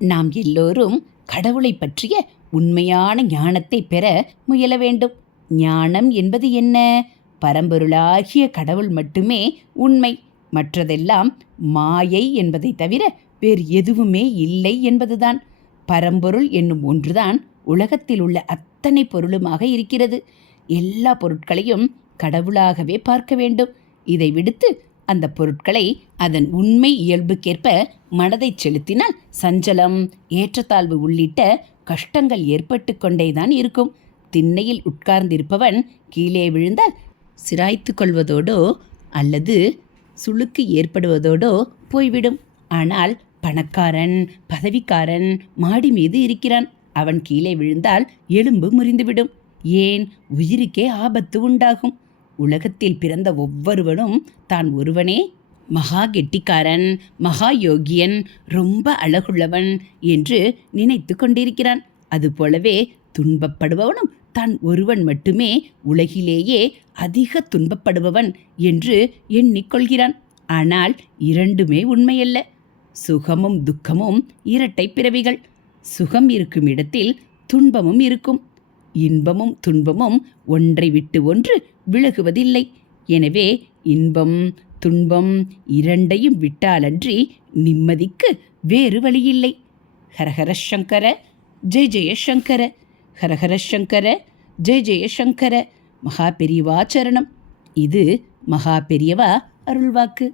நாம் எல்லோரும் கடவுளை பற்றிய உண்மையான ஞானத்தை பெற முயல வேண்டும். ஞானம் என்பது என்ன? பரம்பொருளாகிய கடவுள் மட்டுமே உண்மை, மற்றதெல்லாம் மாயை என்பதை தவிர வேறு எதுவுமே இல்லை என்பதுதான். பரம்பொருள் என்னும் ஒன்றுதான் உலகத்தில் உள்ள அத்தனை பொருளுமாக இருக்கிறது. எல்லா பொருட்களையும் கடவுளாகவே பார்க்க வேண்டும். இதை விடுத்து அந்த பொருட்களை அதன் உண்மை இயல்புக்கேற்ப மனதை செலுத்தினால் சஞ்சலம், ஏற்றத்தாழ்வு உள்ளிட்ட கஷ்டங்கள் ஏற்பட்டு கொண்டேதான் இருக்கும். திண்ணையில் உட்கார்ந்திருப்பவன் கீழே விழுந்தால் சிராய்த்து கொள்வதோடோ அல்லது சுளுக்கு ஏற்படுவதோடோ போய்விடும். ஆனால் பணக்காரன், பதவிக்காரன் மாடி மீது இருக்கிறான். அவன் கீழே விழுந்தால் எலும்பு முறிந்துவிடும். ஏன்? உயிருக்கே ஆபத்து உண்டாகும். உலகத்தில் பிறந்த ஒவ்வொருவனும் தான் ஒருவனே மகா கெட்டிக்காரன், மகா யோகியன், ரொம்ப அழகுள்ளவன் என்று நினைத்து கொண்டிருக்கிறான். அதுபோலவே துன்பப்படுபவனும் தான் ஒருவன் மட்டுமே உலகிலேயே அதிக துன்பப்படுபவன் என்று எண்ணிக்கொள்கிறான். ஆனால் இரண்டுமே உண்மையல்ல. சுகமும் துக்கமும் இரட்டை பிறவிகள். சுகம் இருக்கும் இடத்தில் துன்பமும் இருக்கும். இன்பமும் துன்பமும் ஒன்றை விட்டு ஒன்று விலகுவதில்லை. எனவே இன்பம் துன்பம் இரண்டையும் விட்டாலன்றி நிம்மதிக்கு வேறு வழியில்லை. ஹரஹர சங்கர ஜெய ஜெய சங்கர, ஹரஹர சங்கர ஜெய ஜெய சங்கர. மகா பெரியவா சரணம். இது மகா பெரியவா அருள்வாக்கு.